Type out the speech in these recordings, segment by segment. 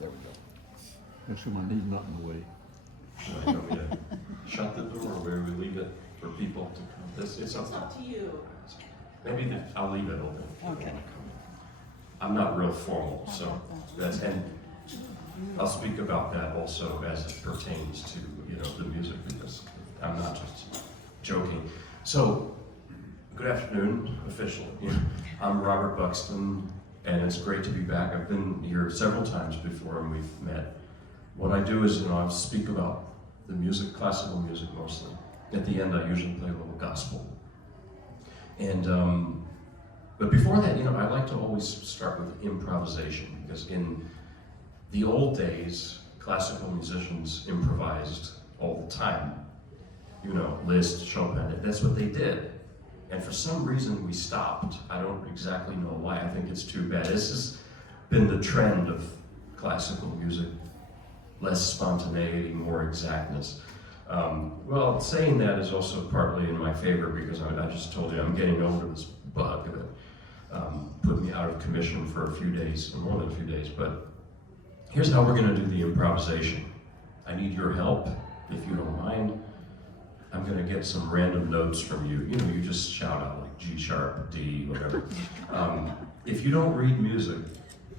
There we go. Make sure my knee's not in the way. Should I tell me to shut the door, or where we leave it for people to come? It's up to you. Maybe I'll leave it open. Okay. I'm not real formal, so and I'll speak about that also as it pertains to the music, because I'm not just joking. So, good afternoon, officially. I'm Robert Buxton, and it's great to be back. I've been here several times before, and we've met. What I do is, I speak about the music, classical music mostly. At the end, I usually play a little gospel. And but before that, I like to always start with improvisation, because in the old days, classical musicians improvised all the time. Liszt, Chopin, that's what they did. And for some reason we stopped. I don't exactly know why. I think it's too bad. This has been the trend of classical music. Less spontaneity, more exactness. Well, saying that is also partly in my favor, because I just told you I'm getting over this bug that put me out of commission for a few days, or more than a few days. But here's how we're going to do the improvisation. I need your help, if you don't mind. I'm going to get some random notes from you. You just shout out like G sharp, D, whatever. If you don't read music,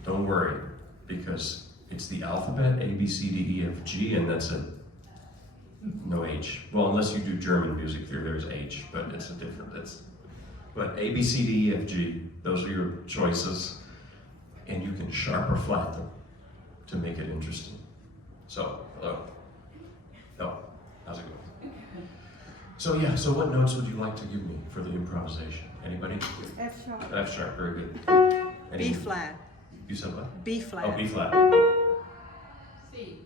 don't worry, because it's the alphabet, A, B, C, D, E, F, G, and that's it. No H. Well, unless you do German music theory, there's H, but it's a different, but A, B, C, D, E, F, G, those are your choices, and you can sharp or flat them to make it interesting. So, hello. Oh, how's it going? So what notes would you like to give me for the improvisation? Anybody? F sharp. F sharp, very good. B flat. You said what? B flat. Oh, B flat. C.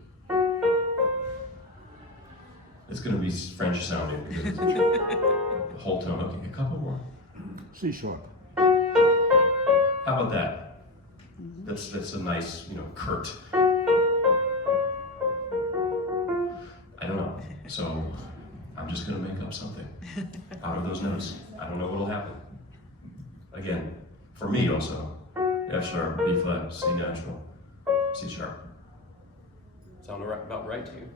It's going to be French sounding, because it's the whole tone. Okay, a couple more. C sharp. How about that? That's a nice, curt. I don't know. So I'm just going to make up something out of those notes. I don't know what'll happen. Again, for me also, F sharp, B flat, C natural, C sharp. Sound about right to you?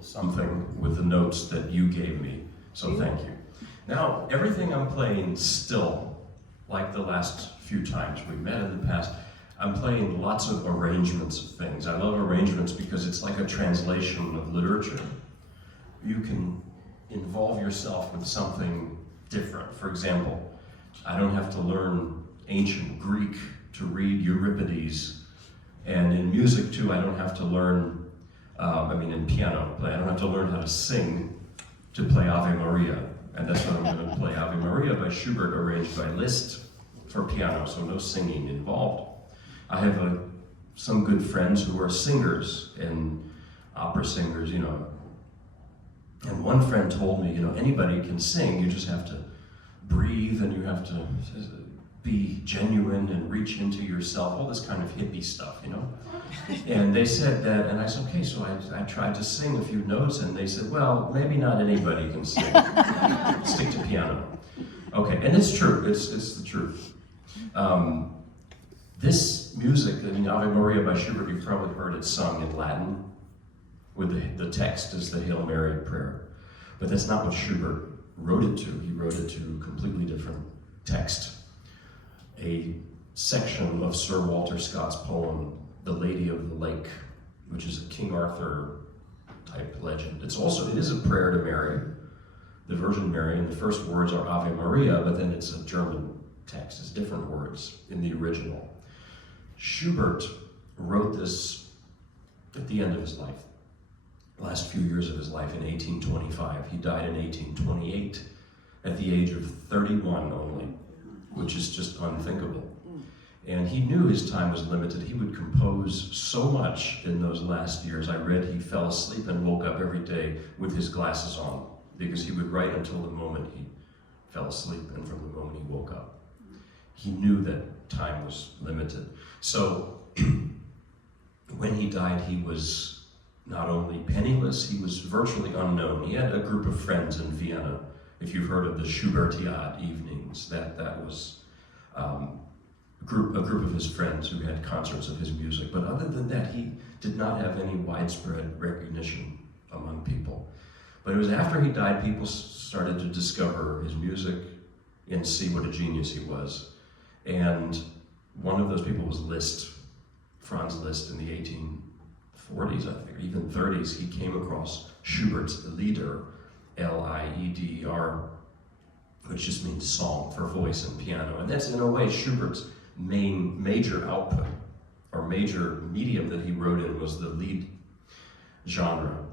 Something with the notes that you gave me, so thank you. Now, everything I'm playing still, like the last few times we've met in the past, I'm playing lots of arrangements of things. I love arrangements because it's like a translation of literature. You can involve yourself with something different. For example, I don't have to learn ancient Greek to read Euripides, and in music too, I don't have to learn in piano play, I don't have to learn how to sing to play Ave Maria. And that's what I'm going to play, Ave Maria by Schubert, arranged by Liszt for piano, so no singing involved. I have some good friends who are singers and opera singers, And one friend told me, anybody can sing, you just have to breathe and you have to be genuine and reach into yourself, all this kind of hippie stuff, you know? And they said that, and I said, okay, so I tried to sing a few notes, and they said, well, maybe not anybody can sing. Stick to piano. Okay, and it's true, it's the truth. This music, I mean, Ave Maria by Schubert, you've probably heard it sung in Latin, with the text is the Hail Mary prayer. But that's not what Schubert wrote it to. He wrote it to a completely different text. A section of Sir Walter Scott's poem, The Lady of the Lake, which is a King Arthur type legend. It is a prayer to Mary, the Virgin Mary, and the first words are Ave Maria, but then it's a German text. It's different words in the original. Schubert wrote this at the end of his life, the last few years of his life in 1825. He died in 1828 at the age of 31 only, which is just unthinkable. And he knew his time was limited. He would compose so much in those last years. I read he fell asleep and woke up every day with his glasses on, because he would write until the moment he fell asleep and from the moment he woke up. He knew that time was limited. So when he died, he was not only penniless, he was virtually unknown. He had a group of friends in Vienna. If you've heard of the Schubertiad evenings, that was a group of his friends who had concerts of his music. But other than that, he did not have any widespread recognition among people. But it was after he died, people started to discover his music and see what a genius he was. And one of those people was Liszt, Franz Liszt, in the 1840s, I think, or even 30s. He came across Schubert's Lieder, Lieder, which just means song for voice and piano. And that's in a way Schubert's major output, or major medium that he wrote in, was the Lied genre.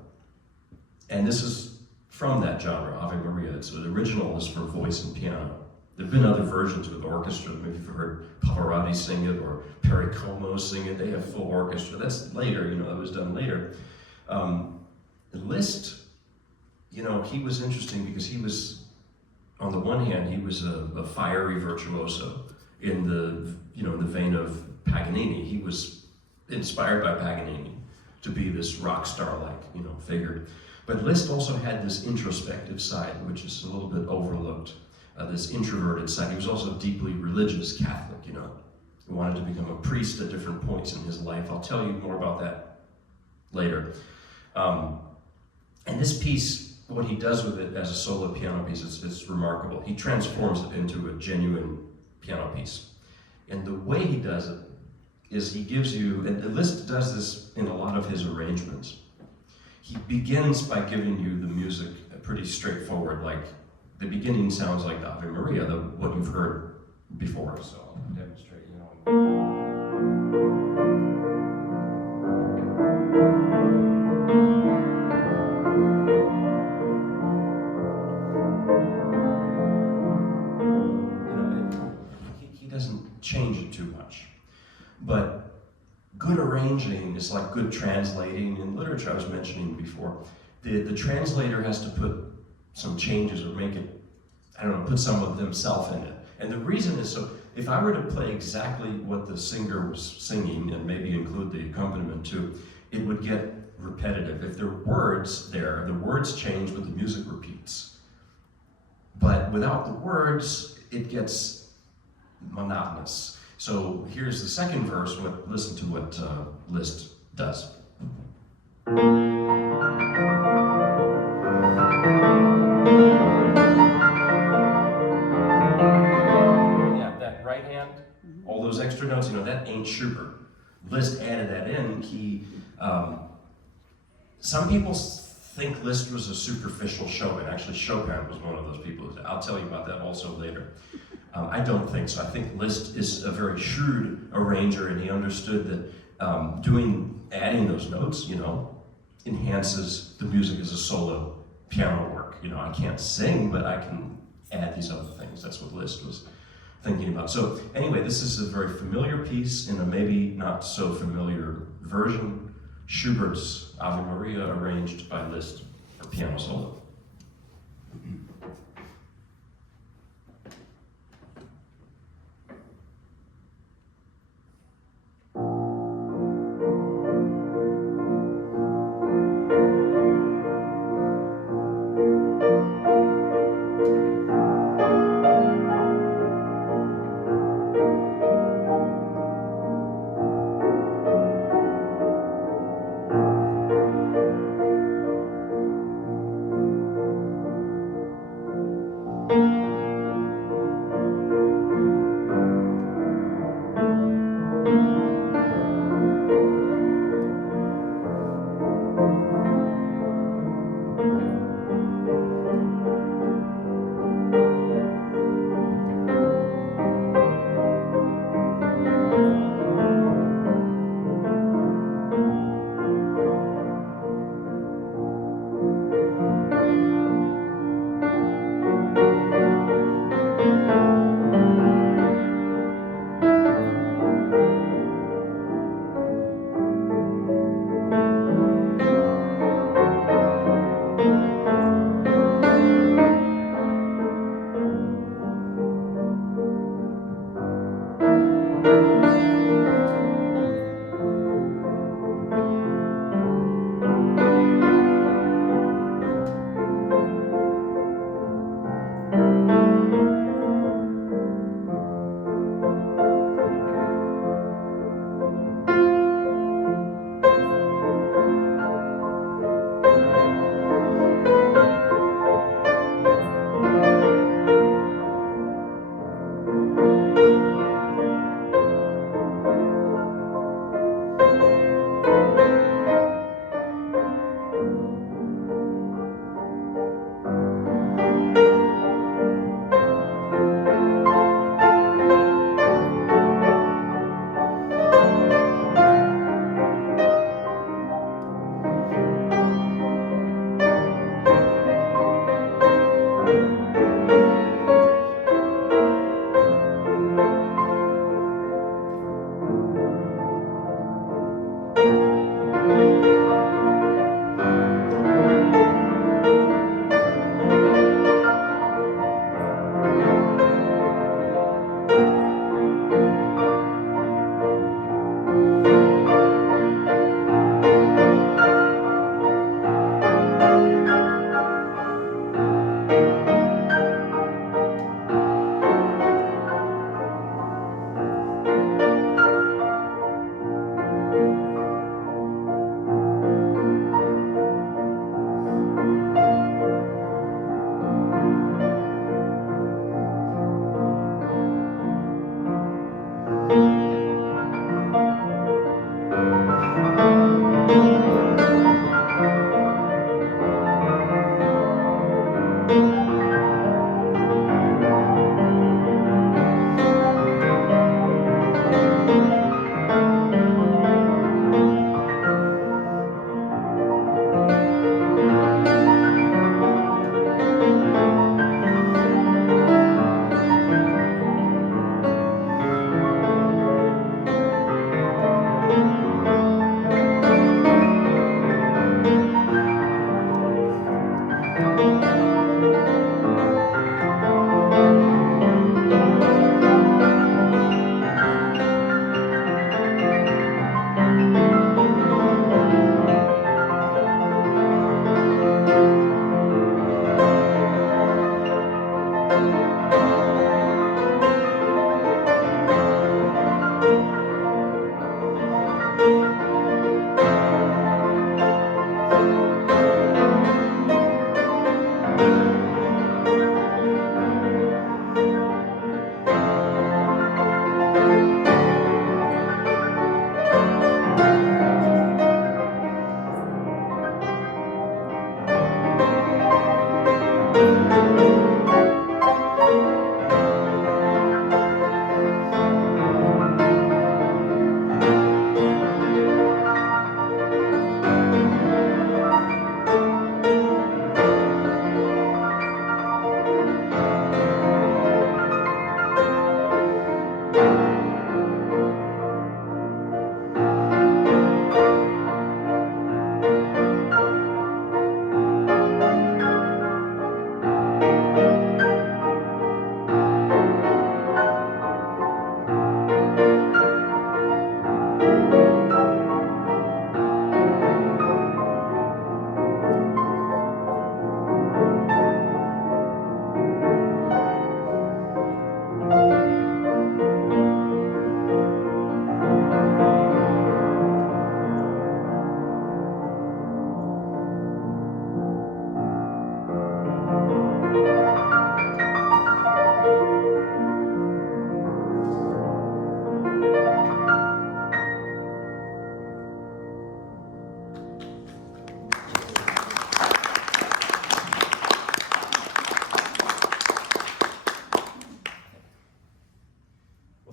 And this is from that genre, Ave Maria. The original is for voice and piano. There have been other versions with orchestra. Maybe you've heard Pavarotti sing it, or Perry Como sing it. They have full orchestra. That's later, that was done later. Liszt, he was interesting because he was, on the one hand, he was a fiery virtuoso in the vein of Paganini. He was inspired by Paganini to be this rock star-like, figure. But Liszt also had this introspective side, which is a little bit overlooked. This introverted side. He was also deeply religious Catholic, He wanted to become a priest at different points in his life. I'll tell you more about that later. And this piece, what he does with it as a solo piano piece, it's remarkable. He transforms it into a genuine piano piece. And the way he does it is he gives you, and Liszt does this in a lot of his arrangements. He begins by giving you the music pretty straightforward, like the beginning sounds like the Ave Maria, what you've heard before. So I'll demonstrate, He doesn't change it too much. But good arranging is like good translating in literature. I was mentioning before. The translator has to put some changes or make it, put some of themselves in it. And the reason is, so if I were to play exactly what the singer was singing and maybe include the accompaniment too, it would get repetitive. If there are words there, the words change but the music repeats. But without the words, it gets monotonous. So here's the second verse. Listen to what Liszt does. Yeah, that right hand, all those extra notes, that ain't Schubert. Liszt added that in. Some people think Liszt was a superficial showman. Actually, Chopin was one of those people. I'll tell you about that also later. I don't think so. I think Liszt is a very shrewd arranger, and he understood that adding those notes, enhances the music as a solo piano work. I can't sing, but I can add these other things. That's what Liszt was thinking about. So anyway, this is a very familiar piece in a maybe not so familiar version. Schubert's Ave Maria, arranged by Liszt for piano solo.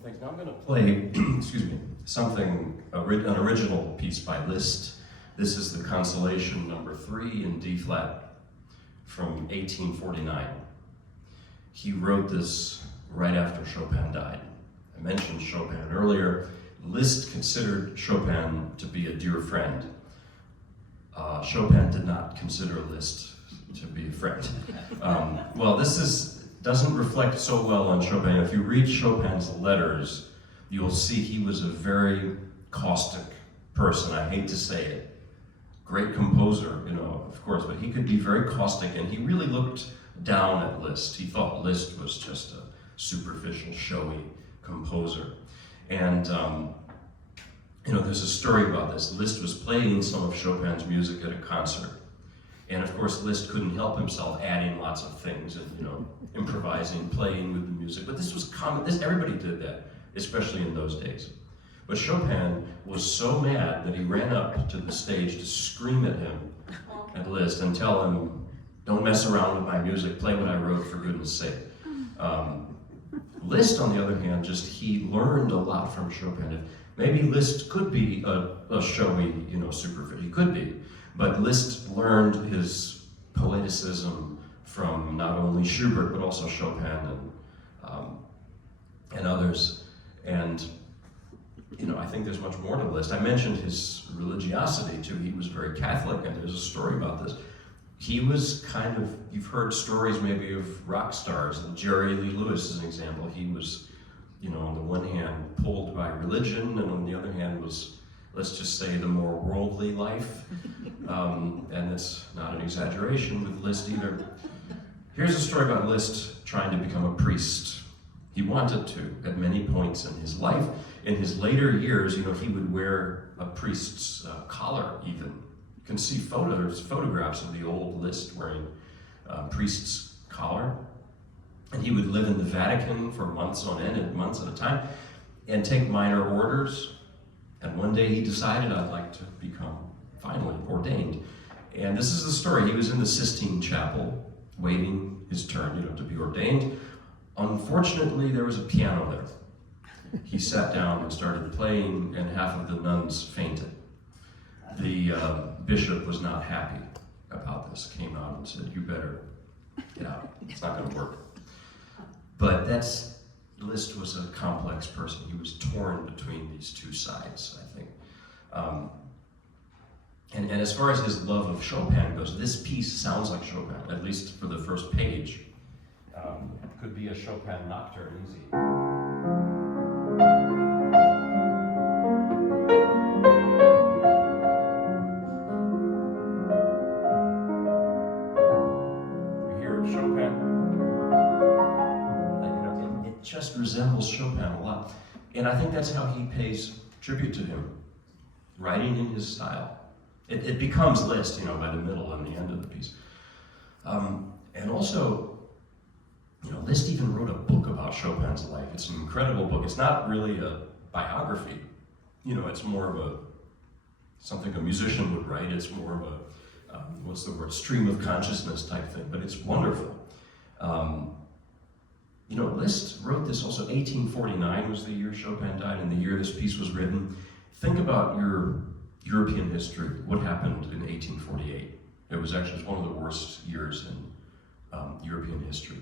thanks. Now I'm going to play, excuse me, an original piece by Liszt. This is the Consolation number 3 in D flat from 1849. He wrote this right after Chopin died. I mentioned Chopin earlier. Liszt considered Chopin to be a dear friend. Chopin did not consider Liszt to be a friend. Well, this doesn't reflect so well on Chopin. If you read Chopin's letters, you'll see he was a very caustic person. I hate to say it. Great composer, of course, but he could be very caustic, and he really looked down at Liszt. He thought Liszt was just a superficial, showy composer. And there's a story about this. Liszt was playing some of Chopin's music at a concert. And of course, Liszt couldn't help himself adding lots of things and, improvising, playing with the music. But this was common. Everybody did that, especially in those days. But Chopin was so mad that he ran up to the stage to scream at him, at Liszt, and tell him, "Don't mess around with my music, play what I wrote, for goodness sake." Liszt, on the other hand, he learned a lot from Chopin. Maybe Liszt could be a showy, superficial, he could be. But Liszt learned his poeticism from not only Schubert, but also Chopin and others. And, I think there's much more to Liszt. I mentioned his religiosity too. He was very Catholic, and there's a story about this. He was you've heard stories maybe of rock stars, and Jerry Lee Lewis is an example. He was, on the one hand, pulled by religion, and on the other hand was, let's just say, the more worldly life. And it's not an exaggeration with Liszt either. Here's a story about Liszt trying to become a priest. He wanted to at many points in his life. In his later years, he would wear a priest's collar even. You can see photographs of the old Liszt wearing a priest's collar. And he would live in the Vatican for months on end, and months at a time, and take minor orders. And one day he decided, I'd like to become finally ordained. And this is the story. He was in the Sistine Chapel waiting his turn, to be ordained. Unfortunately, there was a piano there. He sat down and started playing, and half of the nuns fainted. The bishop was not happy about this, came out and said, "You better get out. It's not going to work." But Liszt was a complex person. He was torn between these two sides, I think. And as far as his love of Chopin goes, this piece sounds like Chopin, at least for the first page. Could be a Chopin nocturne, easy. You hear Chopin? It just resembles Chopin a lot. And I think that's how he pays tribute to him, writing in his style. It becomes Liszt, by the middle and the end of the piece. And also, Liszt even wrote a book about Chopin's life. It's an incredible book. It's not really a biography. It's more of something a musician would write. It's more of a, stream of consciousness type thing, but it's wonderful. Liszt wrote this also. 1849 was the year Chopin died, and the year this piece was written. Think about your European history. What happened in 1848? It was one of the worst years in European history.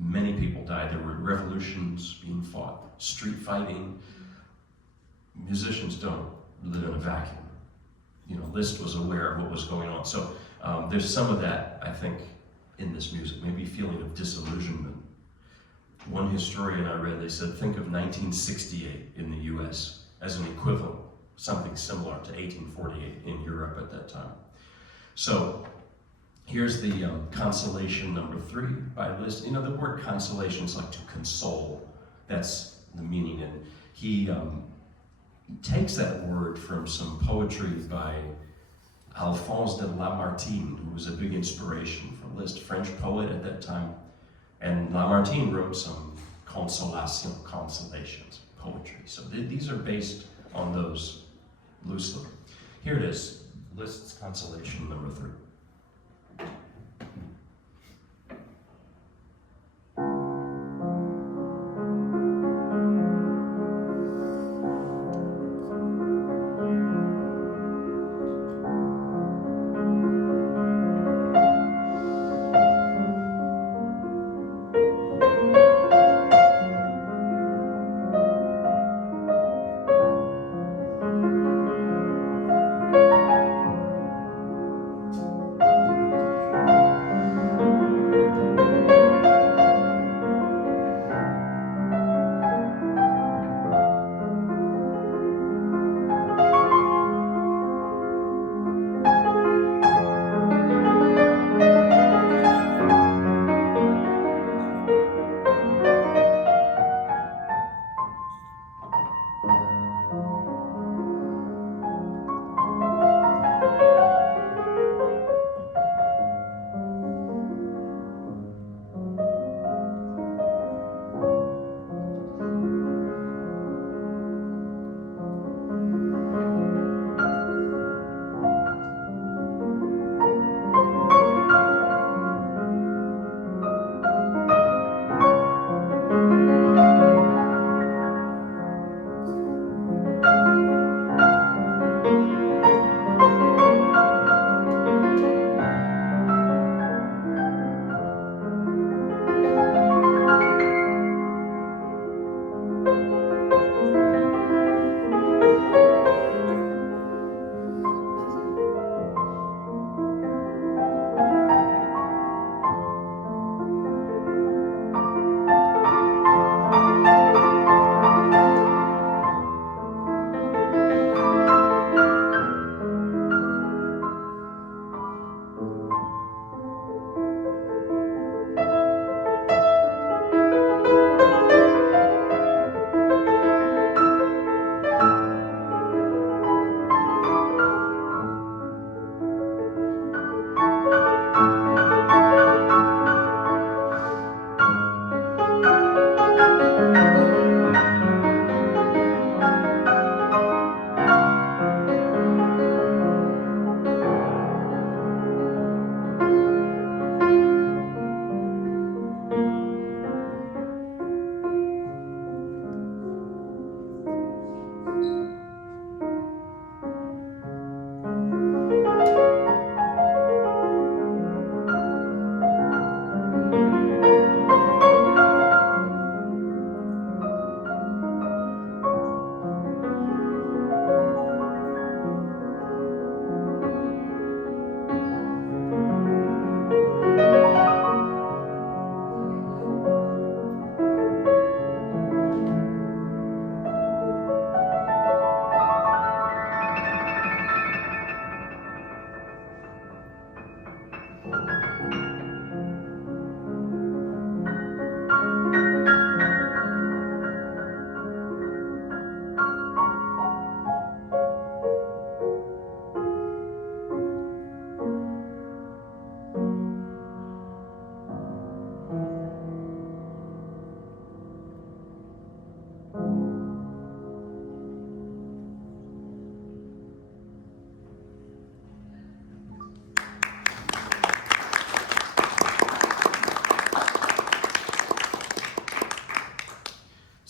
Many people died. There were revolutions being fought, street fighting. Musicians don't live in a vacuum. Liszt was aware of what was going on. So there's some of that, I think, in this music, maybe a feeling of disillusionment. One historian I read, they said, think of 1968 in the US as an equivalent, something similar to 1848 in Europe at that time. So here's the Consolation number 3 by Liszt. The word consolation is like to console. That's the meaning. And he takes that word from some poetry by Alphonse de Lamartine, who was a big inspiration for Liszt, French poet at that time. And Lamartine wrote some consolations, poetry. So these are based on those loosely. Here it is, Liszt's Consolation number 3.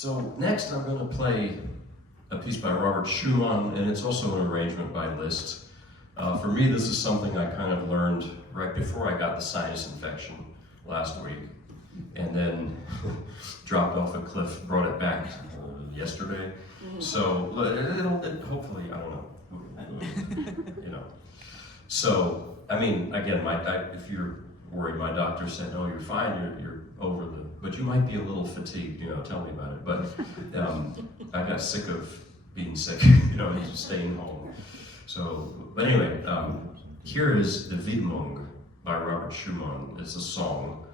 So next I'm going to play a piece by Robert Schumann, and it's also an arrangement by Liszt. For me, this is something I kind of learned right before I got the sinus infection last week, and then dropped off a cliff, brought it back yesterday. So it'll hopefully, I don't know, you know. So, I mean, again, if you're worried, my doctor said, "No, you're fine. You're over but you might be a little fatigued. You know, tell me about it." But I got sick of being sick, you know, and just staying home. So, but anyway, here is the Widmung by Robert Schumann. It's a song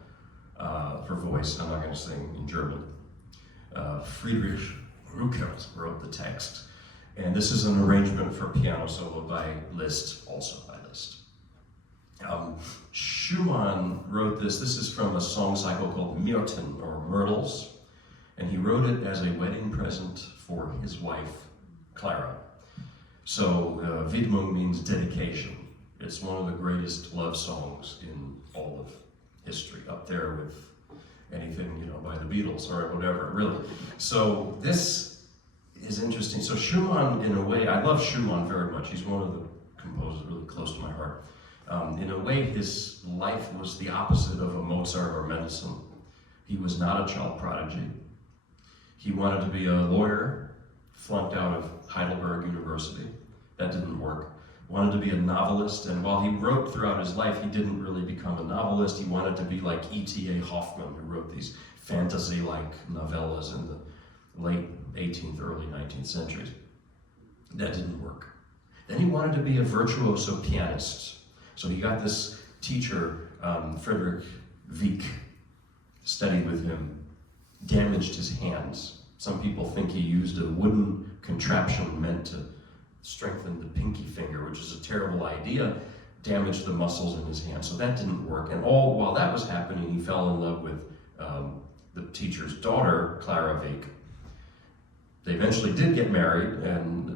for voice. I'm not going to sing in German. Friedrich Ruckert wrote the text, and this is an arrangement for piano solo by Liszt, also by Liszt. Schumann wrote this. This is from a song cycle called Myrten, or Myrtles, and he wrote it as a wedding present for his wife, Clara. So Widmung means dedication. It's one of the greatest love songs in all of history, up there with anything, you know, by the Beatles or whatever, really. So this is interesting. So Schumann, in a way, I love Schumann very much. He's one of the composers really close to my heart. In a way, his life was the opposite of a Mozart or Mendelssohn. He was not a child prodigy. He wanted to be a lawyer, flunked out of Heidelberg University. That didn't work. Wanted to be a novelist, and while he wrote throughout his life, he didn't really become a novelist. He wanted to be like E.T.A. Hoffmann, who wrote these fantasy-like novellas in the late 18th, early 19th centuries. That didn't work. Then he wanted to be a virtuoso pianist. So he got this teacher, Friedrich Wieck, studied with him, damaged his hands. Some people think he used a wooden contraption meant to strengthen the pinky finger, which is a terrible idea, damaged the muscles in his hand. So that didn't work. And all while that was happening, he fell in love with the teacher's daughter, Clara Wieck. They eventually did get married,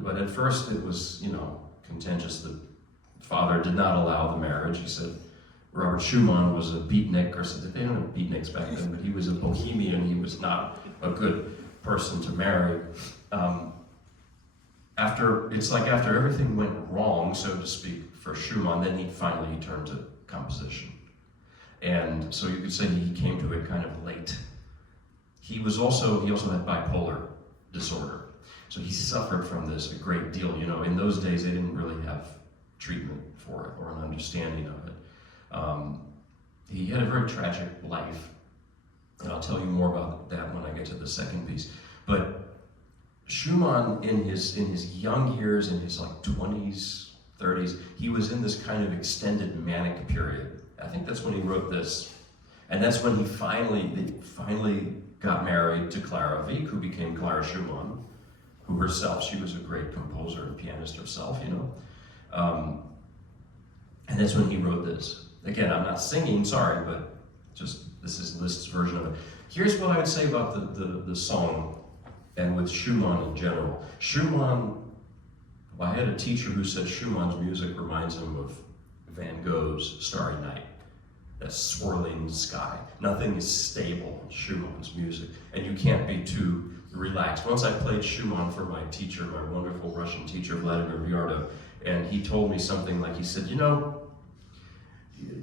but at first it was, you know, contentious. The father did not allow the marriage. He said Robert Schumann was a beatnik, or something. They don't have beatniks back then, but he was a bohemian. He was not a good person to marry. After everything went wrong, so to speak, for Schumann, then he finally turned to composition. And so you could say he came to it kind of late. He also had bipolar disorder. So he suffered from this a great deal. You know, in those days, they didn't really have treatment for it or an understanding of it. He had a very tragic life, and I'll tell you more about that when I get to the second piece. But Schumann, in his young years, in his like 20s, 30s, he was in this kind of extended manic period. I think that's when he wrote this. And that's when he finally got married to Clara Wieck, who became Clara Schumann, who herself, she was a great composer and pianist herself, you know. And that's when he wrote this. Again, I'm not singing, sorry, but just this is Liszt's version of it. Here's what I would say about the song, and with Schumann in general. Schumann, I had a teacher who said Schumann's music reminds him of Van Gogh's Starry Night, that swirling sky. Nothing is stable in Schumann's music, and you can't be too relaxed. Once I played Schumann for my teacher, my wonderful Russian teacher, Vladimir Vyardo, and he told me something like, he said, you know,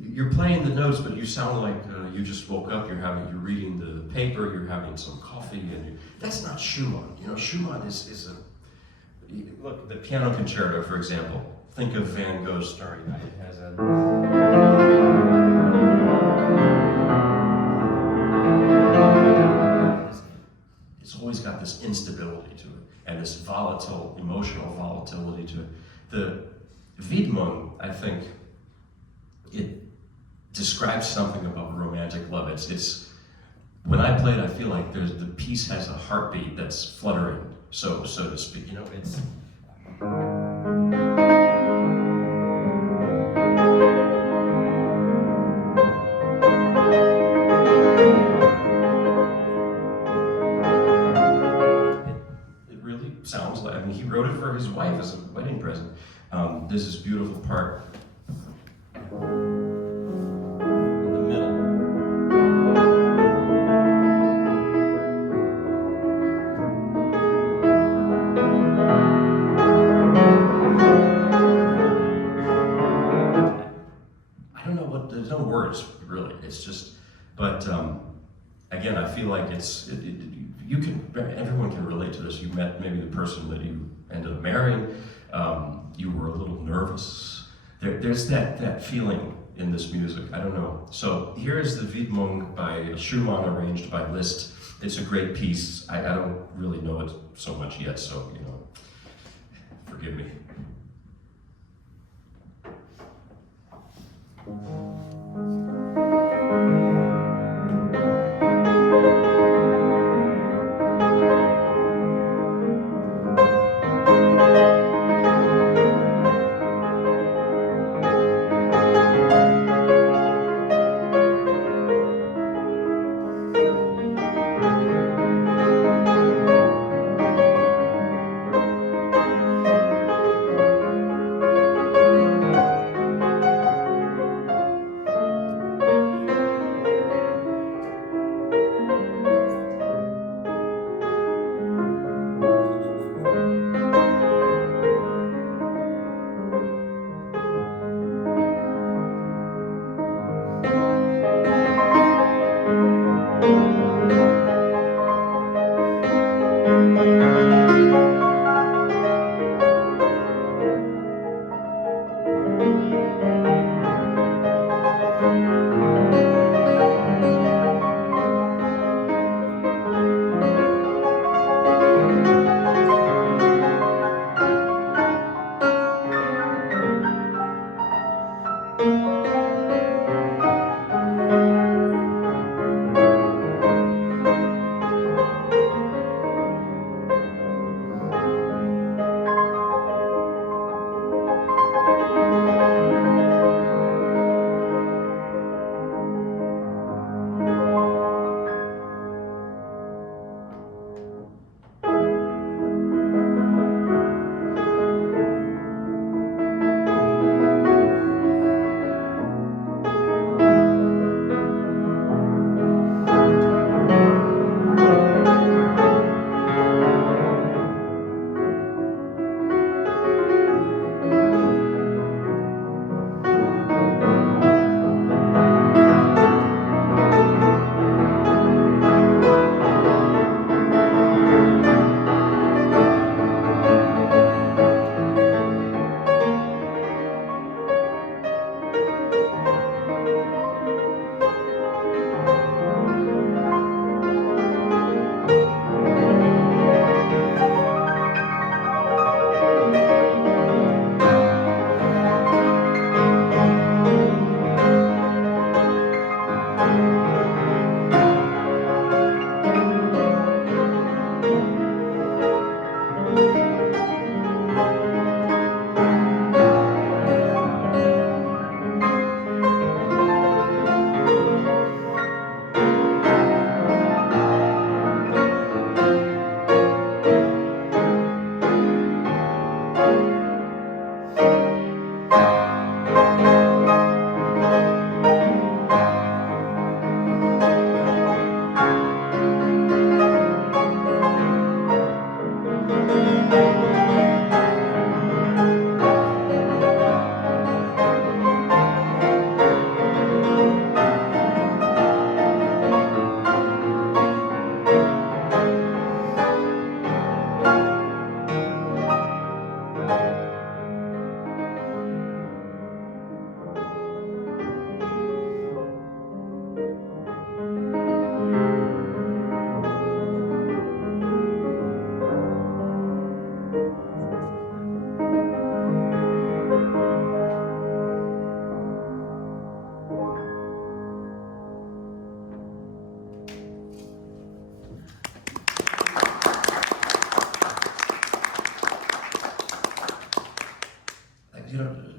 you're playing the notes, but you sound like you just woke up, you're reading the paper, you're having some coffee, and that's not Schumann. You know, Schumann is look, the piano concerto, for example. Think of Van Gogh's Starry Night. It has a... It's always got this instability to it, and this volatile, emotional volatility to it. The Widmung, I think, it describes something about romantic love. It's when I play it, I feel like the piece has a heartbeat that's fluttering, so to speak. You know, it's. It really sounds like. I mean, he wrote it for his wife as a wedding present. There's this beautiful part. again, I feel like you can, everyone can relate to this. You met maybe the person that you ended up marrying. You were a little nervous. There's that feeling in this music. I don't know. So here is the Widmung by Schumann, arranged by Liszt. It's a great piece. I don't really know it so much yet, so forgive me.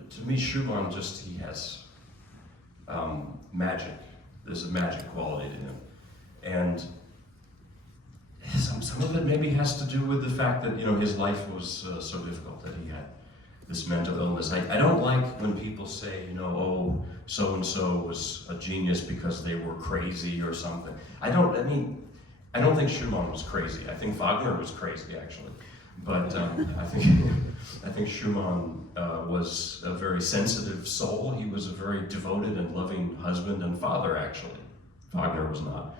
To me, Schumann he has magic. There's a magic quality to him. And some of it maybe has to do with the fact that, his life was so difficult, that he had this mental illness. I don't like when people say, oh, so-and-so was a genius because they were crazy or something. I don't think Schumann was crazy. I think Wagner was crazy, actually. But I think Schumann was a very sensitive soul. He was a very devoted and loving husband and father, actually. Wagner was not.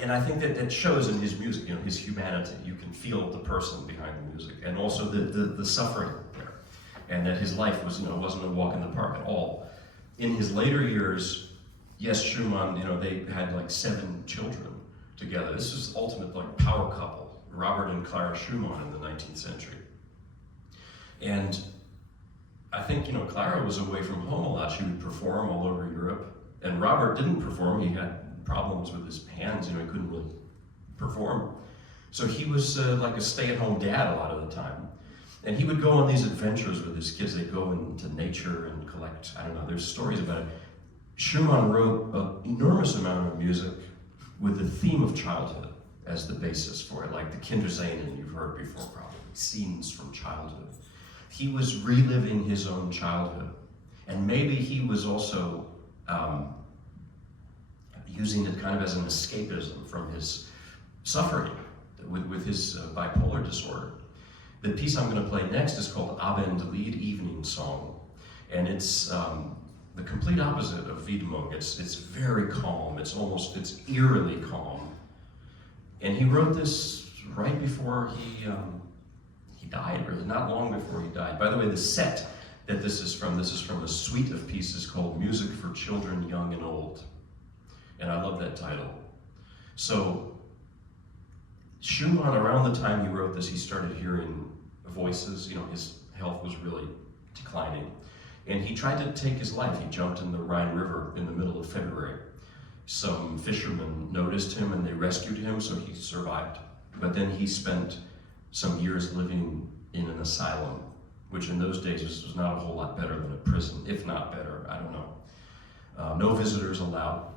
And I think that shows in his music, his humanity. You can feel the person behind the music, and also the suffering there. And that his life wasn't a walk in the park at all. In his later years, yes, Schumann, they had like 7 children together. This was the ultimate like power couple, Robert and Clara Schumann in the 19th century. And I think, Clara was away from home a lot. She would perform all over Europe. And Robert didn't perform. He had problems with his hands, he couldn't really perform. So he was like a stay-at-home dad a lot of the time. And he would go on these adventures with his kids. They'd go into nature and collect, there's stories about it. Schumann wrote an enormous amount of music with the theme of childhood as the basis for it, like the Kinderscenen you've heard before probably, scenes from childhood. He was reliving his own childhood. And maybe he was also using it kind of as an escapism from his suffering with his bipolar disorder. The piece I'm going to play next is called Abendlied, Evening Song. And it's the complete opposite of Wiedemann. It's very calm. It's eerily calm. And he wrote this right before he died, or not long before he died. By the way, the set that this is from a suite of pieces called Music for Children, Young and Old. And I love that title. So Schumann, around the time he wrote this, he started hearing voices. His health was really declining. And he tried to take his life. He jumped in the Rhine River in the middle of February. Some fishermen noticed him and they rescued him, so he survived. But then he spent some years living in an asylum, which in those days was not a whole lot better than a prison, if not better, I don't know. No visitors allowed.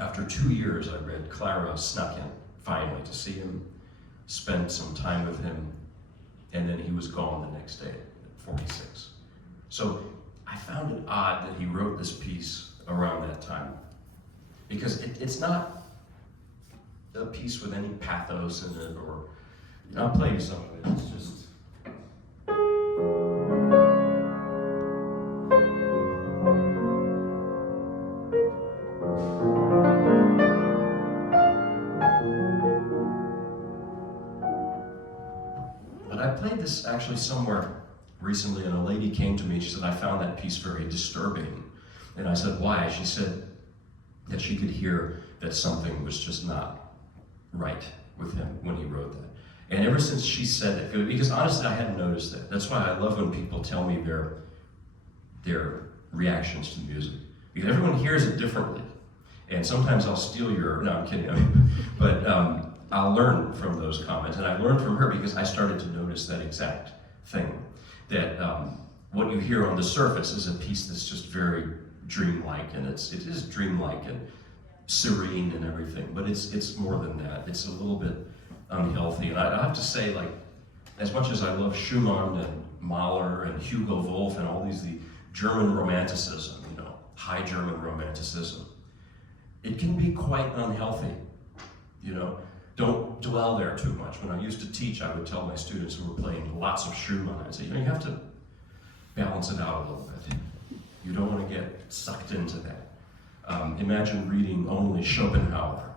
After 2 years, I read, Clara snuck in, finally, to see him, spent some time with him, and then he was gone the next day at 46. So I found it odd that he wrote this piece around that time, because it's not a piece with any pathos in it, or I'll play you some of it. It's just. But I played this actually somewhere recently, and a lady came to me and she said, I found that piece very disturbing. And I said, why? She said that she could hear that something was just not right with him when he wrote that. And ever since she said that, because honestly I hadn't noticed that. That's why I love when people tell me their reactions to music. Because everyone hears it differently. And sometimes I'll steal no, I'm kidding. But I'll learn from those comments. And I learned from her because I started to notice that exact thing. That what you hear on the surface is a piece that's just very dreamlike, and it is dreamlike and serene and everything, but it's more than that. It's a little bit unhealthy. And I have to say, like, as much as I love Schumann and Mahler and Hugo Wolf and all the German romanticism, high German romanticism, it can be quite unhealthy. Don't dwell there too much. When I used to teach, I would tell my students who were playing lots of Schumann, I'd say, you have to balance it out a little bit. You don't want to get sucked into that. Imagine reading only Schopenhauer.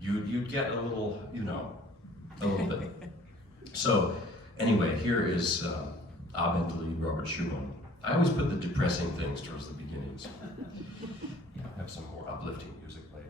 You'd get a little, a little bit. So, anyway, here is Abendlied, Robert Schumann. I always put the depressing things towards the beginnings. I'll have some more uplifting music later.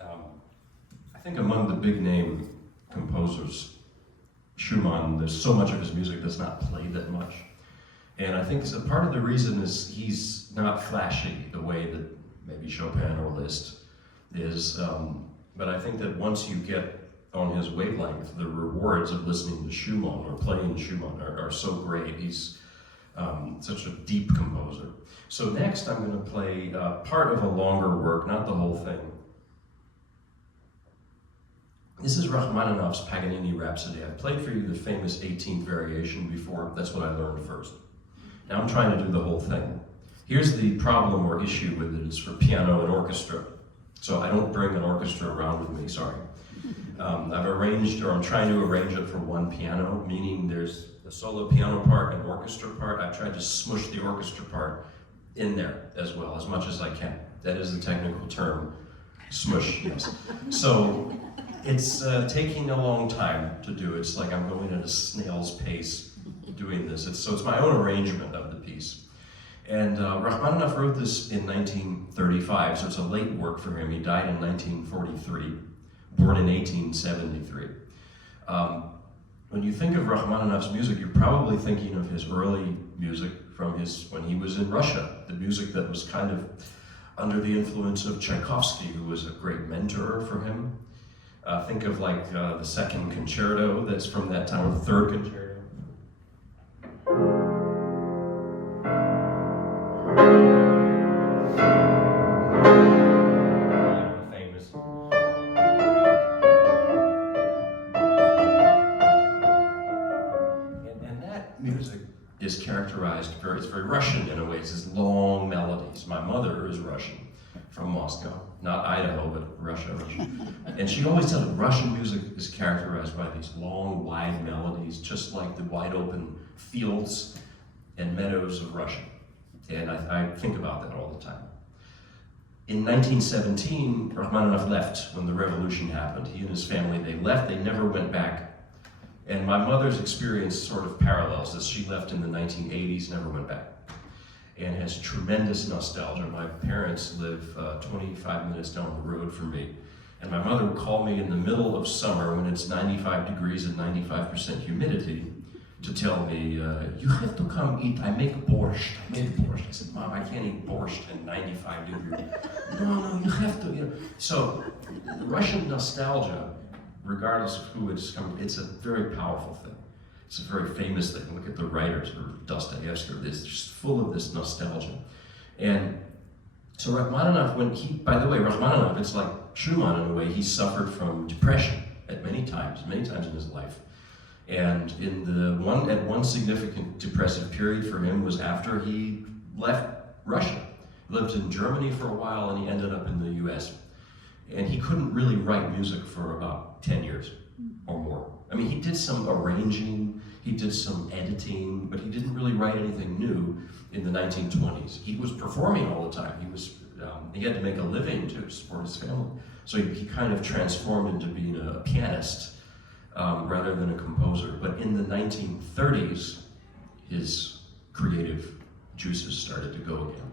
I think among the big name composers, Schumann, there's so much of his music that's not played that much. And I think a part of the reason is he's not flashy the way that maybe Chopin or Liszt is. But I think that once you get on his wavelength, the rewards of listening to Schumann or playing Schumann are so great. He's such a deep composer. So next I'm going to play part of a longer work, not the whole thing. This is Rachmaninoff's Paganini Rhapsody. I've played for you the famous 18th variation before. That's what I learned first. Now I'm trying to do the whole thing. Here's the problem or issue with it. It's for piano and orchestra. So I don't bring an orchestra around with me, sorry. I've arranged, or I'm trying to arrange it for one piano, meaning there's a solo piano part and orchestra part. I've tried to smush the orchestra part in there as well, as much as I can. That is the technical term, smush, yes. So it's taking a long time to do. It's like I'm going at a snail's pace doing this. So it's my own arrangement of the piece. And Rachmaninoff wrote this in 1935, so it's a late work for him. He died in 1943, born in 1873. When you think of Rachmaninoff's music, you're probably thinking of his early music from when he was in Russia, the music that was kind of under the influence of Tchaikovsky, who was a great mentor for him. Think of like the second concerto that's from that time, or the third concerto. Famous. And that music is characterized it's very Russian in a way. It's these long melodies. My mother is Russian, from Moscow, not Idaho, but Russia. And she always tells me Russian music is characterized by these long, wide melodies, just like the wide open fields and meadows of Russia. And I think about that all the time. In 1917, Rachmaninoff left when the revolution happened. He and his family, they left, they never went back. And my mother's experience sort of parallels this. She left in the 1980s, never went back, and has tremendous nostalgia. My parents live 25 minutes down the road from me. And my mother would call me in the middle of summer when it's 95 degrees and 95% humidity to tell me, you have to come eat, I make borscht. I made borscht. I said, Mom, I can't eat borscht in 95 degrees. No, you have to. So Russian nostalgia, regardless of who it's coming, it's a very powerful thing. It's a very famous thing. Look at the writers, or Dostoevsky, it's just full of this nostalgia. And so Rachmaninoff, by the way, Rachmaninoff, it's like Schumann in a way, he suffered from depression at many times in his life. And at one significant depressive period for him was after he left Russia. He lived in Germany for a while and he ended up in the US. And he couldn't really write music for about 10 years or more. I mean, he did some arranging, he did some editing, but he didn't really write anything new in the 1920s. He was performing all the time. He had to make a living to support his family. So he kind of transformed into being a pianist rather than a composer. But in the 1930s, his creative juices started to go again.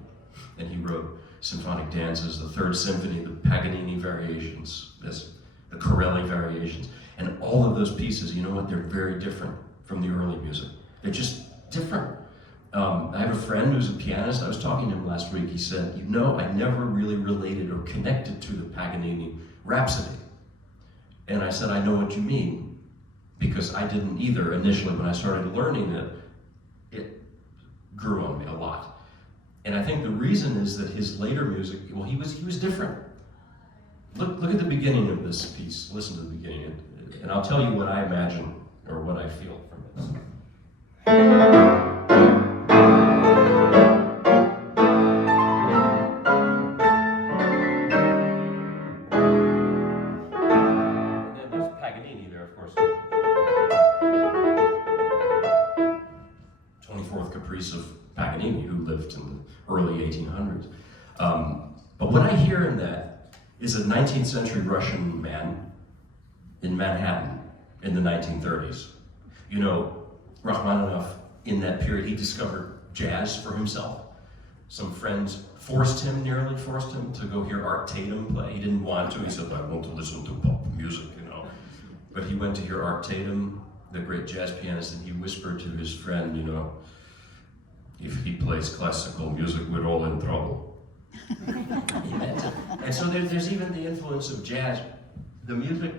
And he wrote symphonic dances, the Third Symphony, the Paganini variations, the Corelli variations. And all of those pieces, you know what, they're very different from the early music. They're just different. I have a friend who's a pianist. I was talking to him last week. He said, I never really related or connected to the Paganini Rhapsody. And I said, I know what you mean, because I didn't either initially. When I started learning it, it grew on me a lot. And I think the reason is that his later music, he was different. Look at the beginning of this piece. Listen to the beginning, and I'll tell you what I imagine or what I feel from this. And then there's Paganini there, of course. 24th Caprice of Paganini, who lived in the early 1800s. But what I hear in that is a 19th century Russian man in Manhattan in the 1930s. Rachmaninoff, in that period, he discovered jazz for himself. some friends nearly forced him to go hear Art Tatum play. He didn't want to. He said, I want to listen to pop music, you know. But he went to hear Art Tatum, the great jazz pianist, and he whispered to his friend, you know, if he plays classical music, we're all in trouble. And so there's even the influence of jazz. The music,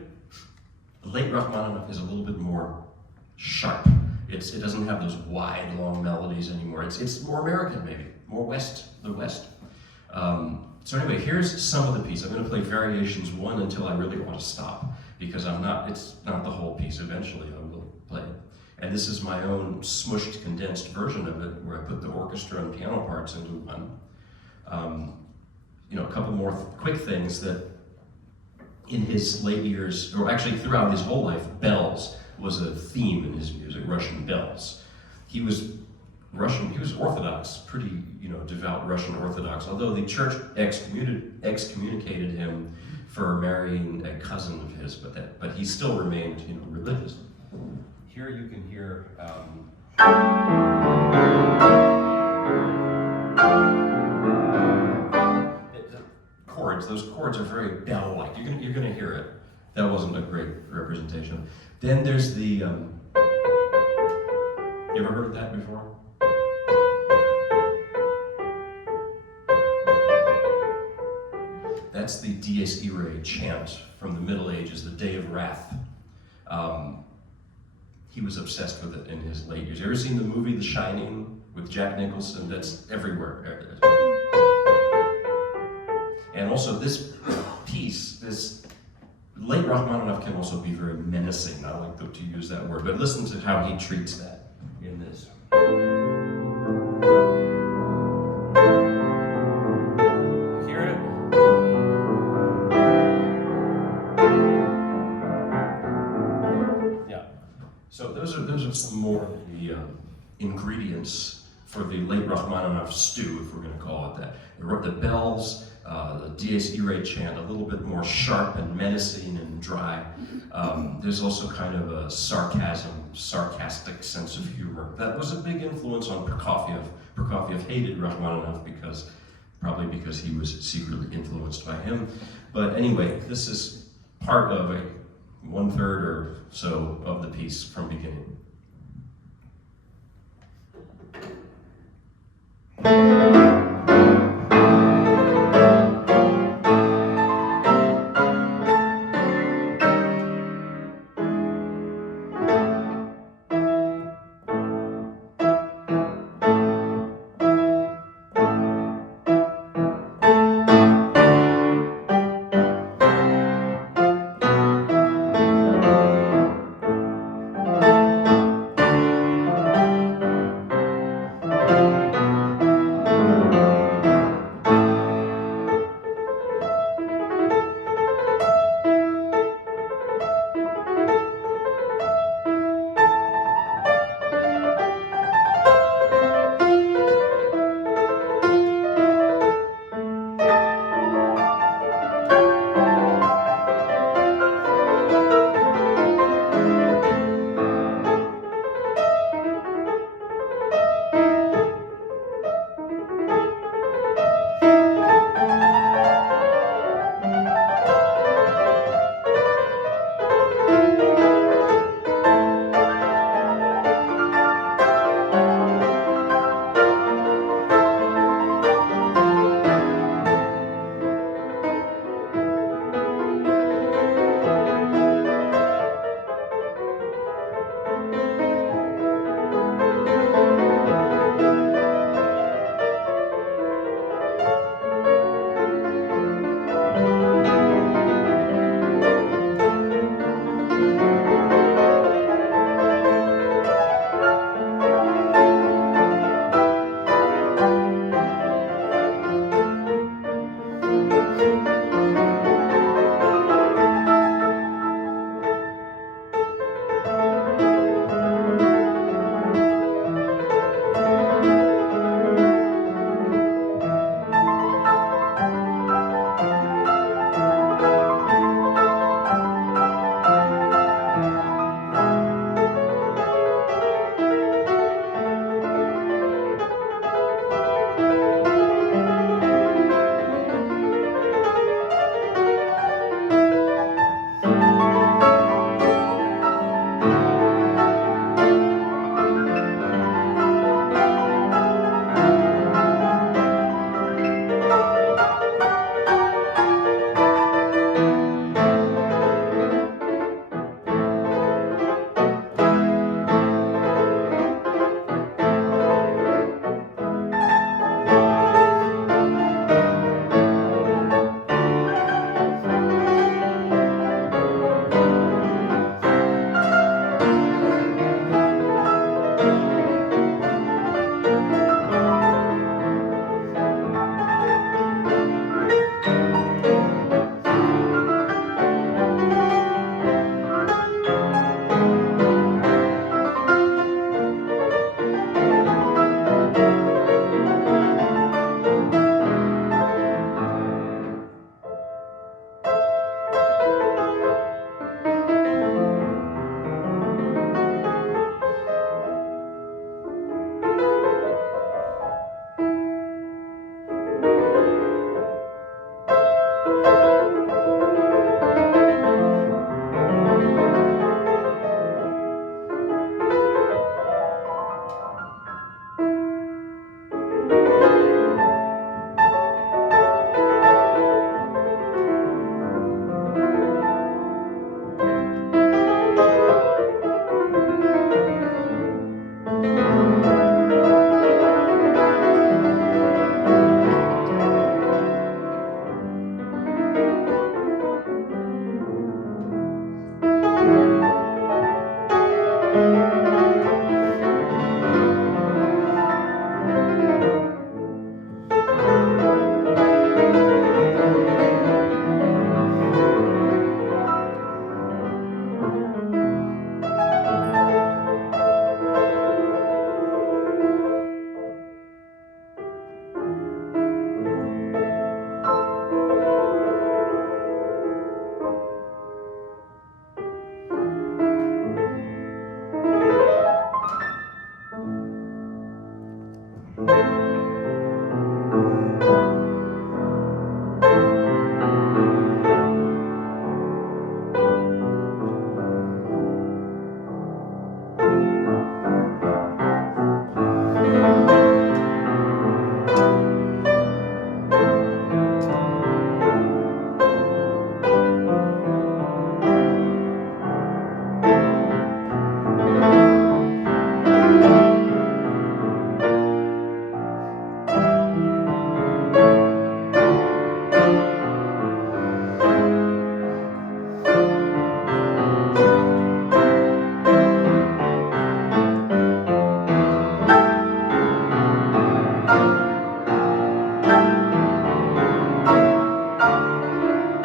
late Rachmaninoff is a little bit more sharp. It doesn't have those wide, long melodies anymore. It's more American, maybe, more the West. So anyway, here's some of the piece. I'm going to play variations 1 until I really want to stop, because it's not the whole piece. Eventually I will play it. And this is my own smushed, condensed version of it, where I put the orchestra and piano parts into one. You know, a couple more quick things that in his late years, or actually throughout his whole life, bells was a theme in his music, Russian bells. He was Orthodox, pretty, you know, devout Russian Orthodox, although the church excommunicated him for marrying a cousin of his, but he still remained, you know, religious. Here you can hear chords. Those chords are very bell-like. You're gonna hear it. That wasn't a great representation. Then there's the. You ever heard of that before? That's the Dies Irae chant from the Middle Ages, the Day of Wrath. He was obsessed with it in his late years. You ever seen the movie The Shining with Jack Nicholson? That's everywhere. And also this piece, this late Rachmaninoff can also be very menacing. I like to use that word, but listen to how he treats that in this. Hear it? Yeah. So those are some more of the ingredients for the late Rachmaninoff stew, if we're going to call it that. The bells, the Dies Irae chant, a little bit more sharp and menacing and dry. There's also kind of a sarcastic sense of humor. That was a big influence on Prokofiev. Prokofiev hated Rachmaninoff probably because he was secretly influenced by him. But anyway, this is part of a 1/3 or so of the piece from beginning.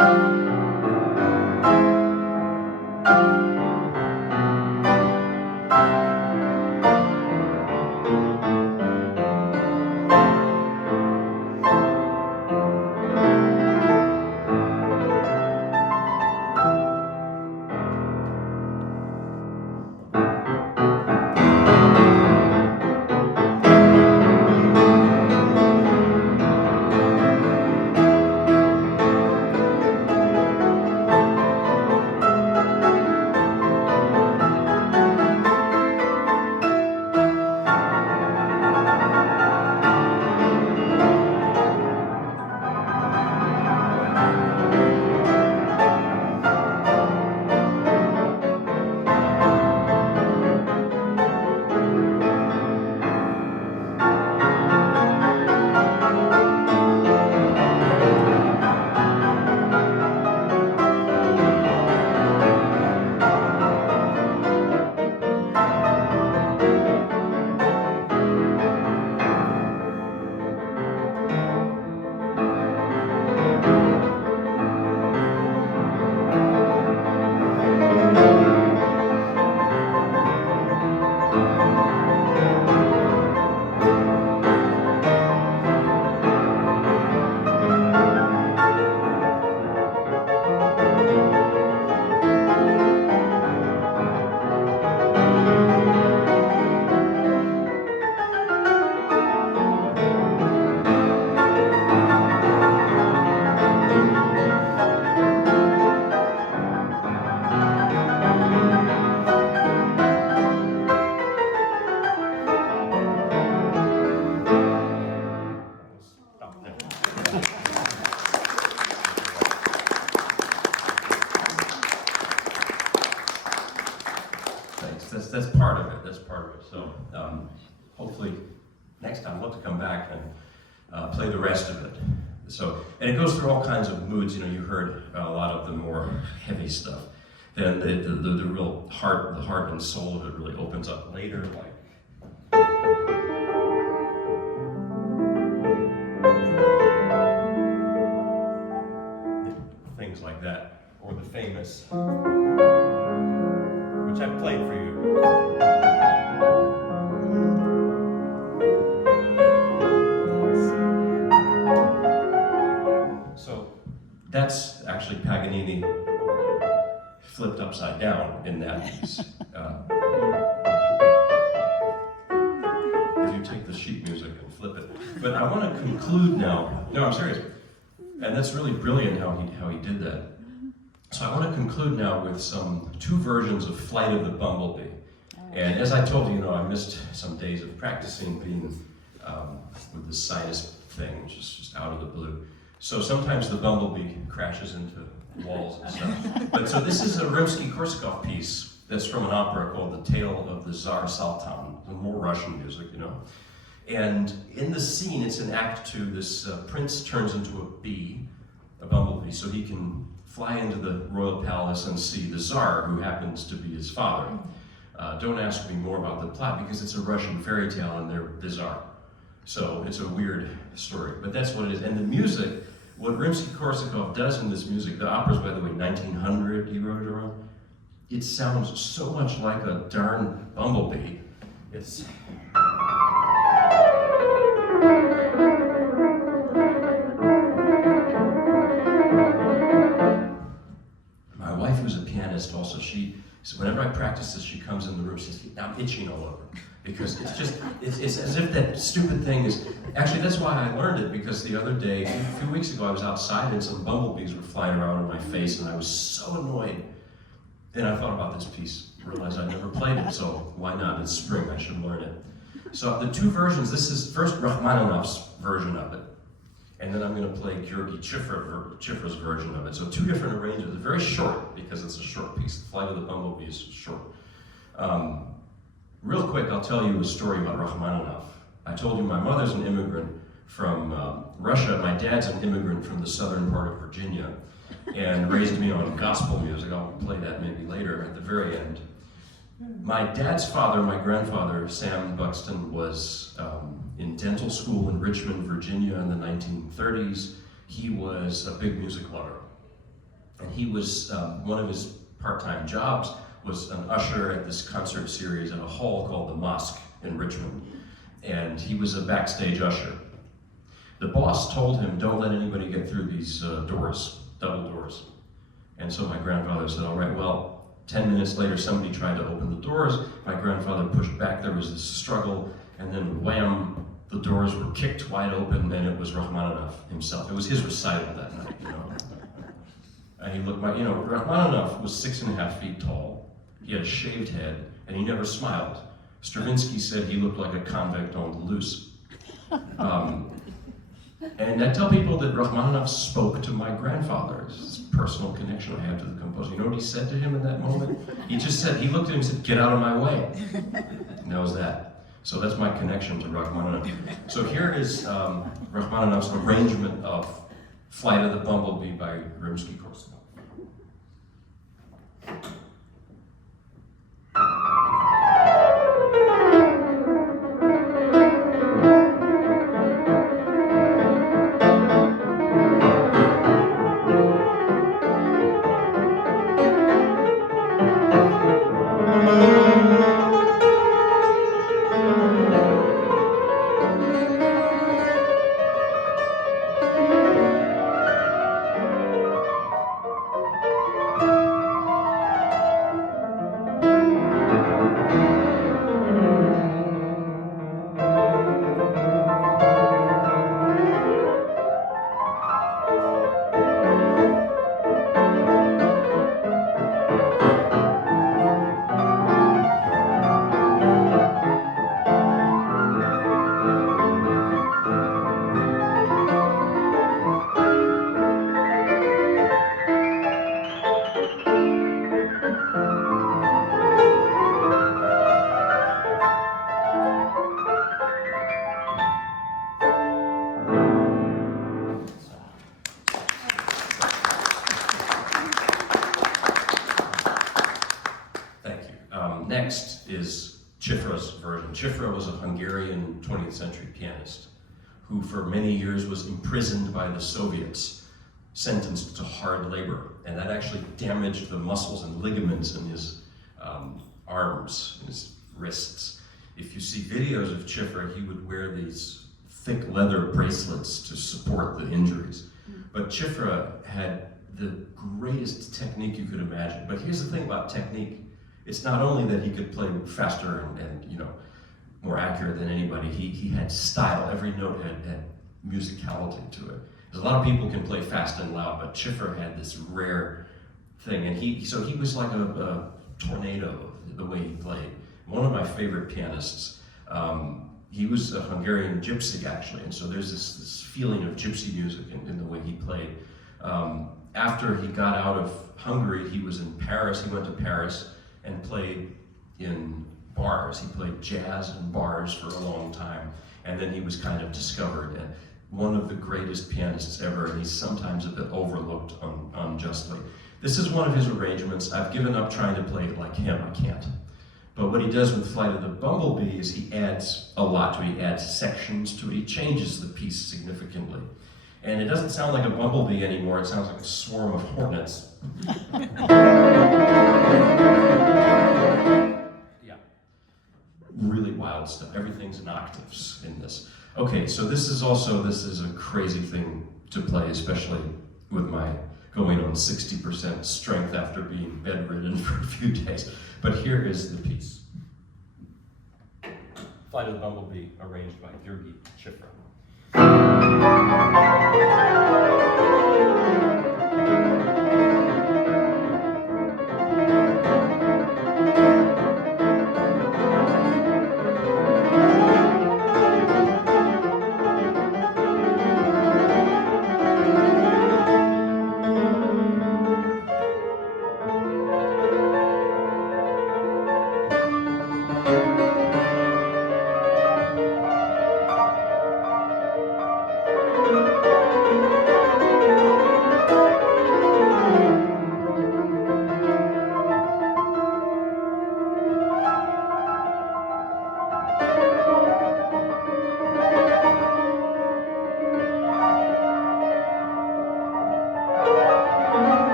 Thanks. That's part of it. That's part of it. So hopefully next time I'd love to come back and play the rest of it. So, and it goes through all kinds of moods. You know, you heard a lot of the more heavy stuff. Then the real heart, the heart and soul of it really opens up later, like. Things like that, or the famous, which I've played for you. So that's actually Paganini flipped upside down in that piece. If you take the sheet music and flip it. But I want to conclude now. No, I'm serious. And that's really brilliant how he did that. So I want to conclude now with two versions of Flight of the Bumblebee. And as I told you, I missed some days of practicing being with the sinus thing, which is just out of the blue. So sometimes the bumblebee crashes into walls and stuff. But so this is a Rimsky-Korsakov piece that's from an opera called The Tale of the Tsar Sultan, more Russian music, And in the scene, it's in Act 2, this prince turns into a bumblebee, so he can fly into the royal palace and see the Tsar, who happens to be his father. Don't ask me more about the plot, because it's a Russian fairy tale and they're the Tsar. So it's a weird story, but that's what it is. And the music, what Rimsky-Korsakov does in this music, the opera's, by the way, 1900, he wrote it around, it sounds so much like a darn bumblebee. It's... My wife, who's a pianist also, so whenever I practice this, she comes in the room, she says, I'm itching all over. Because it's as if that stupid thing is, actually that's why I learned it, because the other day, a few weeks ago, I was outside and some bumblebees were flying around in my face and I was so annoyed. Then I thought about this piece, realized I'd never played it, so why not? It's spring, I should learn it. So the two versions, this is first Rachmaninoff's version of it, and then I'm going to play Georgy Chifra's version of it. So two different arrangements, very short, because it's a short piece. The Flight of the Bumblebee is short. Real quick, I'll tell you a story about Rachmaninoff. I told you my mother's an immigrant from Russia. My dad's an immigrant from the southern part of Virginia, and raised me on gospel music. I'll play that maybe later at the very end. My dad's father, my grandfather, Sam Buxton, was in dental school in Richmond, Virginia in the 1930s. He was a big music lover. And he was, one of his part-time jobs was an usher at this concert series in a hall called the Mosque in Richmond. And he was a backstage usher. The boss told him, don't let anybody get through these doors, double doors. And so my grandfather said, all right, well, 10 minutes later, somebody tried to open the doors. My grandfather pushed back, there was this struggle, and then wham, the doors were kicked wide open, and it was Rachmaninoff himself. It was his recital that night, you know. And he looked, Rachmaninoff was 6.5 feet tall. He had a shaved head, and he never smiled. Stravinsky said he looked like a convict on the loose. And I tell people that Rachmaninoff spoke to my grandfather. It's this personal connection I have to the composer. You know what he said to him in that moment? He just said, he looked at him and said, get out of my way. And that was that. So that's my connection to Rachmaninoff. So here is Rachmaninoff's arrangement of Flight of the Bumblebee by Rimsky-Korsakov. Next is Cifra's version. Cifra was a Hungarian 20th century pianist who for many years was imprisoned by the Soviets, sentenced to hard labor, and that actually damaged the muscles and ligaments in his arms, and his wrists. If you see videos of Cifra, he would wear these thick leather bracelets to support the injuries. But Cifra had the greatest technique you could imagine. But here's the thing about technique. It's not only that he could play faster and you know, more accurate than anybody, he had style. Every note had musicality to it. Because a lot of people can play fast and loud, but Cifra had this rare thing. And so he was like a tornado, the way he played. One of my favorite pianists, he was a Hungarian gypsy actually, and so there's this feeling of gypsy music in the way he played. After he got out of Hungary, he was in Paris. He went to Paris and played in bars. He played jazz in bars for a long time, and then he was kind of discovered, and one of the greatest pianists ever, and he's sometimes a bit overlooked unjustly. This is one of his arrangements. I've given up trying to play it like him, I can't. But what he does with Flight of the Bumblebee is he adds a lot to it. He adds sections to it. He changes the piece significantly. And it doesn't sound like a bumblebee anymore, it sounds like a swarm of hornets. Yeah. Really wild stuff. Everything's in octaves in this. Okay, so this is a crazy thing to play, especially with my going on 60% strength after being bedridden for a few days. But here is the piece. Flight of the Bumblebee, arranged by Georgi Cifra.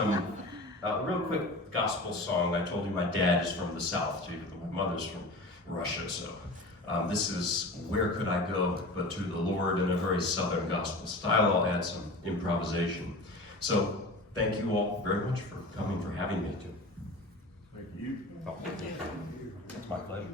some real quick gospel song. I told you my dad is from the South, too. My mother's from Russia, so this is Where Could I Go But to the Lord in a very Southern gospel style. I'll add some improvisation. So thank you all very much for coming, for having me, too. Thank you. Oh, it's my pleasure.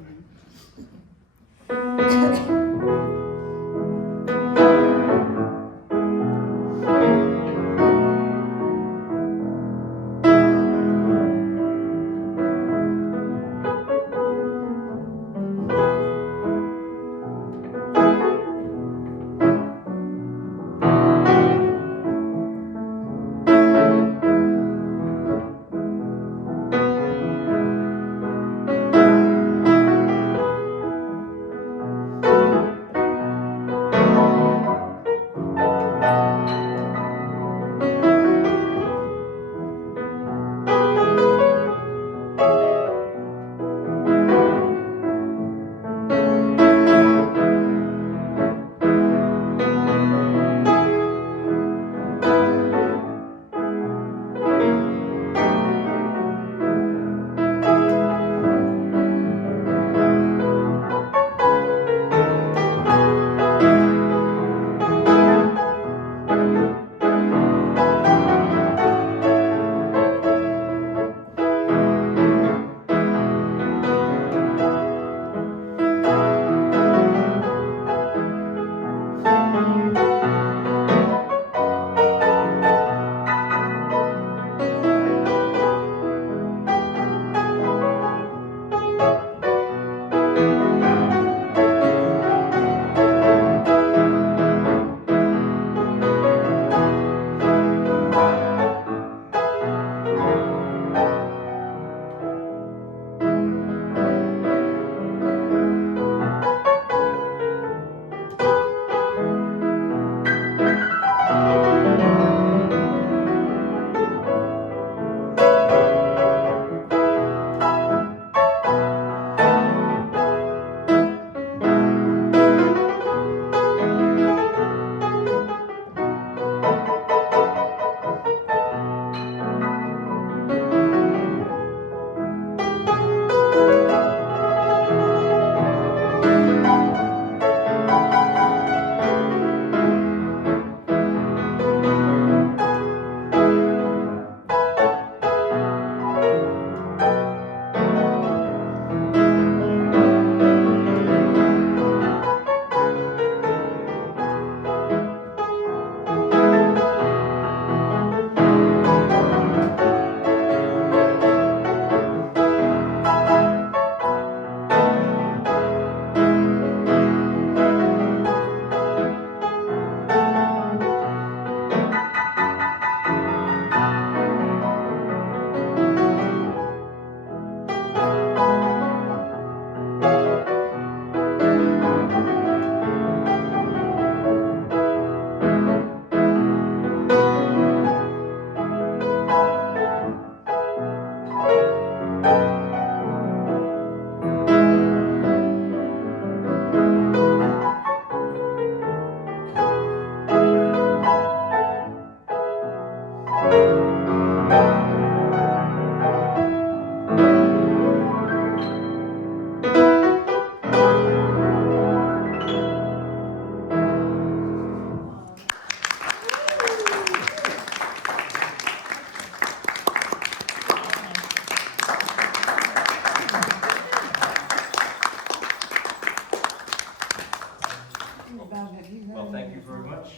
Well, thank you very much.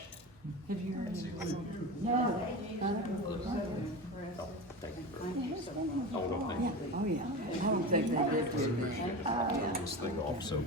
Have you heard See you later. No. Thank you very much. Oh, no, thank you. Oh, yeah. I don't think they did do that. Turn this thing off, so.